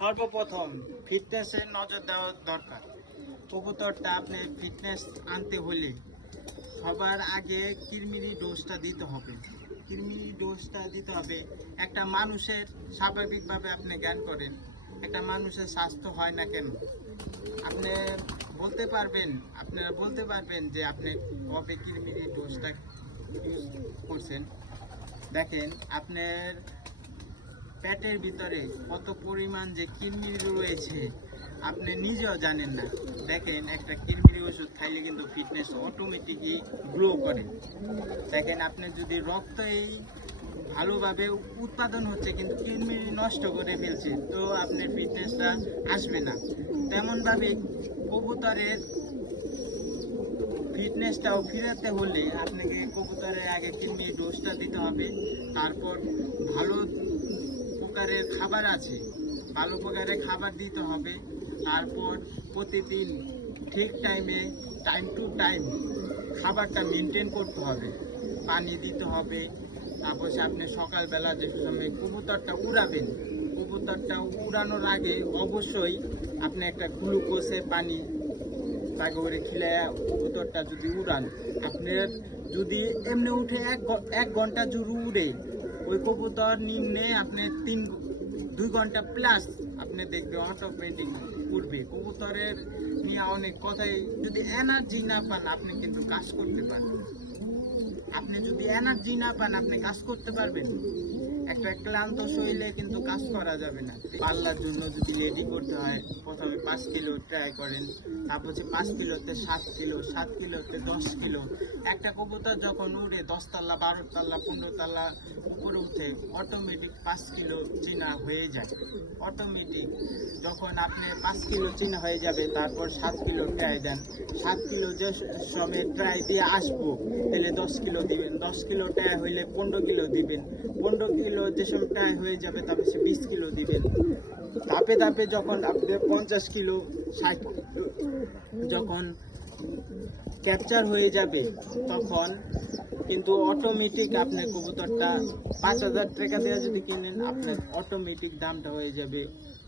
সর্বপ্রথম ফিটনেসের নজর দেওয়া দরকার। কবুতরটা আপনি ফিটনেস আনতে হলে সবার আগে কৃমির ডোজটা দিতে হবে। কৃমির ডোজটা দিতে হবে। একটা মানুষের স্বাভাবিকভাবে আপনি জ্ঞান করেন, একটা মানুষের স্বাস্থ্য হয় না কেন? আপনি আপনারা বলতে পারবেন যে আপনি কবে কৃমির ডোজটা ইউজ করছেন। দেখেন আপনার পেটের ভিতরে কত পরিমাণ যে কৃমি রয়েছে আপনি নিজেও জানেন না। দেখেন একটা কৃমির ওষুধ খাইলে কিন্তু ফিটনেস অটোমেটিকই গ্রো করে। দেখেন আপনি যদি রক্ত এই ভালোভাবে উৎপাদন হচ্ছে কিন্তু কৃমি নষ্ট করে ফেলছে, তো আপনার ফিটনেসটা আসবে না। তেমনভাবে কবুতরের ফিটনেসটাও ফিরাতে হলে আপনাকে কবুতরের আগে কৃমির ডোজটা দিতে হবে। তারপর ভালো প্রকারের খাবার আছে, ভালো প্রকারের খাবার দিতে হবে। তারপর প্রতিদিন ঠিক টাইমে টাইম টু টাইম খাবারটা মেনটেন করতে হবে, পানি দিতে হবে। তারপর আপনি সকালবেলা যে সময় কবুতরটা উড়াবেন, কবুতরটা উড়ানোর আগে অবশ্যই আপনি একটা গ্লুকোজের পানি তাকে করে খিলে কবুতরটা যদি উড়ান, আপনার যদি এমনি উঠে এক ঘন্টা জুড়ে উড়ে ওই কবুতর নিম্নে আপনি 2 ঘন্টা প্লাস আপনি দেখবে অটোমেটিক উঠবে। কবুতরের নিয়ে অনেক কথাই, যদি এনার্জি না পান আপনি কিন্তু কাজ করতে পারবেন। আপনি যদি এনার্জি না পান আপনি কাজ করতে পারবেন? একটা ক্লান্ত শরীরে কিন্তু কাজ করা যাবে না। পাল্লার জন্য যদি রেডি করতে হয়, প্রথমে 5 কিলো ট্রাই করেন, তারপর 5 কিলোতে 7 কিলো, 7 কিলোতে 10 কিলো। একটা কবুতর যখন উড়ে 10 তাল্লা, 12 তাল্লা, 15 তাল্লা উপরে উঠে অটোমেটিক 5 কিলো চিনা হয়ে যায়। অটোমেটিক যখন আপনি 5 কিলো চিনা হয়ে যাবে, তারপর 7 কিলো ট্রাই দেন। 7 কিলো যে সময় ট্রাই দিয়ে আসবো, তাহলে 10 কিলো দিবেন। 10 কিলো ট্রাই হইলে 15 কিলো দিবেন। 15 কিলো যে সময় ট্রাই হয়ে যাবে, তারপর 20 কিলো দিবেন। ধাপে ধাপে যখন আপনি 50 কিলো, 60 কিলো যখন ক্যাপচার হয়ে যাবে, তখন কিন্তু অটোমেটিক আপনার কবুতরটা 5,000 টাকা দিয়ে যদি কিনেন, আপনার অটোমেটিক দামটা হয়ে যাবে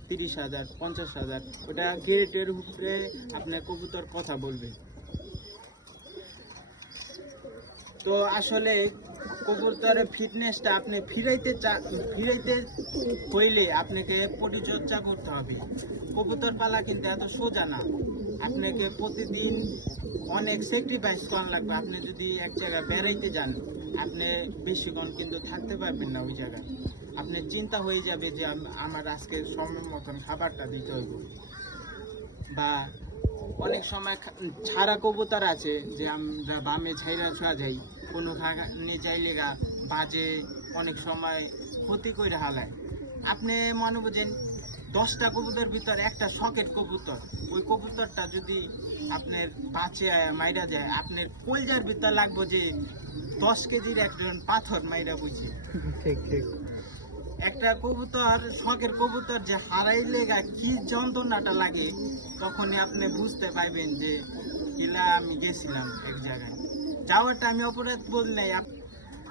30,000, 50,000। ওটা গ্রেডের উপরে আপনার কবুতর কথা বলবে। তো আসলে কবুতরের ফিটনেসটা আপনি ফিরাইতে হইলে আপনাকে পরিচর্যা করতে হবে। কবুতর পালা কিন্তু এত সোজা না, আপনাকে প্রতিদিন অনেক স্যাক্রিফাইস করা লাগবে। আপনি যদি এক জায়গায় বেড়াইতে যান, আপনি বেশিক্ষণ কিন্তু থাকতে পারবেন না ওই জায়গায়। আপনার চিন্তা হয়ে যাবে যে আমার আজকে সময় মতন খাবারটা দিতে হইব। বা অনেক সময় ছাড়া কবুতর আছে যে আমরা বামে ছাইরা ছোঁয়া যাই, কোনো নিয়ে যাইলে গা বাজে অনেক সময় ক্ষতি করে হালায়। আপনি মনে বোঝেন 10টা কবুতর ভিতর একটা শখের কবুতর, ওই কবুতরটা যদি আপনার বাঁচে মাইরা যায়, আপনার কলজার ভিতর লাগবে যে 10 কেজির একজন পাথর মাইরা বুঝে। ঠিক ঠিক। একটা কবুতর, শখের কবুতর যে হারাইলে কি যন্ত্রণাটা লাগে, তখনই আপনি বুঝতে পারবেন যে কিলা আমি গেছিলাম এক জায়গায়। যাওয়াটা আমি অপরাধ বললেই,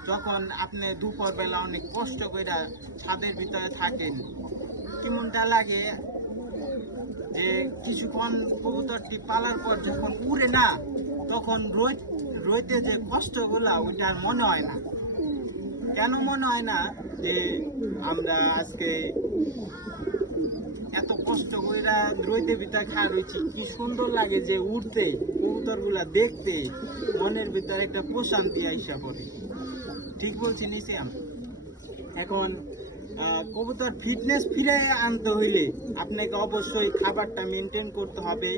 যখন আপনি দুপুর বেলা অনেক কষ্ট করে ছাদের ভিতরে থাকেন, কেমনটা লাগে যে কিছুক্ষণ কবুতরটি পালার পর যখন উড়ে না, তখন রইতে যে কষ্টগুলা ওইটা আর মনে হয় না। কেন মনে হয় না? যে আমরা আজকে এত কষ্ট করে রইতে ভিতরে খাওয়া রয়েছি, কি সুন্দর লাগে যে উঠতে, কবুতরগুলা দেখতে মনের ভিতরে একটা প্রশান্তি আইসা পড়ে। ঠিক বলছি নিশ্চয়। এখন কবুতর ফিটনেস ফিরে আনতে হইলে আপনাকে অবশ্যই খাবারটা মেনটেন করতে হবে,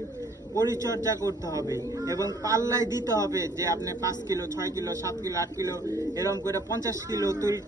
পরিচর্যা করতে হবে এবং পাল্লায় দিতে হবে যে আপনি 5 কিলো, 6 কিলো, 7 কিলো, 8 কিলো এরকম করে 50 কিলো তৈরি